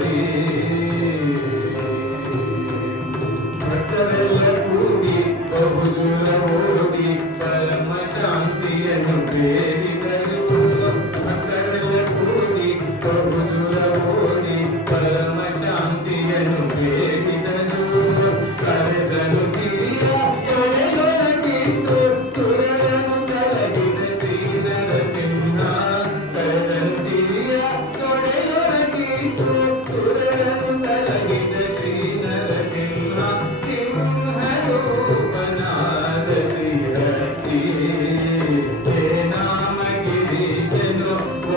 ಶ್ರೀಹರಿ ಭಕ್ತರೆಲ್ಲ ಕೂಡಿ ಬಹುದುಳ ಓಡಿ ಪರಮ ಶಾಂತಿಯನ್ನು ಬೇಡಿದರು ಭಕ್ತರೆಲ್ಲ ಕೂಡಿ ಬಹುದುಳ ಓಡಿ ಪರಮ ಶಾಂತಿಯನ್ನು ಬೇಡಿದರು ಕರೆದನು ಸಿರಿಯ ಎಡೆಯೊಳಗಿದ್ದು ಸುರರನು ಸಲಗಿದ ಶ್ರೀ ನರಸಿಂಹ ಕರೆದನು ಸಿರಿಯ ತೊಡೆಯೊಳಗಿದ್ದು ಸುರರನು ಸಲಗಿದ ಶ್ರೀ ನರಸಿಂಹ ಸಿಂಹರೂಪನಾದ ಶ್ರೀಹರಿ ಹೇ ನಾಮ ಗಿರೀಶನು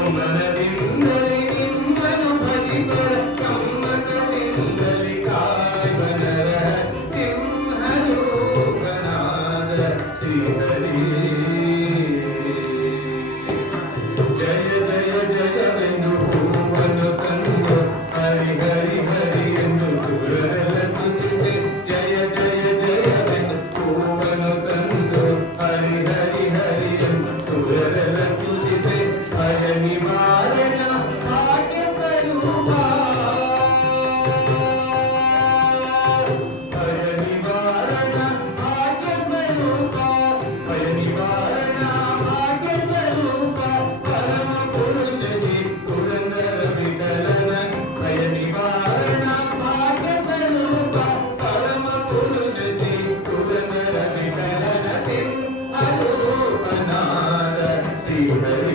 ಮನದಿಂದಲಿ ನಿಮ್ಮನು ಭಜಿಪರ ಕಮ್ಮಕದಿಂದಲಿ ಕಾಯ್ಬನರ ಸಿಂಹರೂಪನಾದ ಶ್ರೀಹರಿ ಜಯ ಜಯ ಜಯವೆಂದು ಹೂವನ್ನು ತಂದು ಹರಿ ಹರಿ ಹರಿ ಎಂದು ಸುರರೆಲ್ಲ ತುತಿಸಿ ಜಯ ಜಯ ಜಯವೆಂದು ಹೂವನ್ನು ತಂದು ಹರಿ ಹರಿ ಹರಿ ಎಂದು ಸುರರೆಲ್ಲ ತುತಿಸಿ ಭಯ ನಿವಾರಣ ಭಾಗ್ಯ ಸ್ವರೂಪ ಭಯ ನಿವಾರಣ ಭಾಗ್ಯ ಸ್ವರೂಪ ಭಯ ನಿವಾರಣ ಭಾಗ್ಯ ಸ್ವರೂಪ ಪರಮ ಪುರುಷ ಶ್ರೀ ಪುರಂದರ ವಿಠಲನ ಭಯ ನಿವಾರಣ ಭಾಗ್ಯ ಸ್ವರೂಪ ಪರಮ ಪುರುಷ ಶ್ರೀ ಪುರಂದರ ವಿಠಲನ ಸಿಂಹರೂಪನಾದ ಶ್ರೀಹರಿ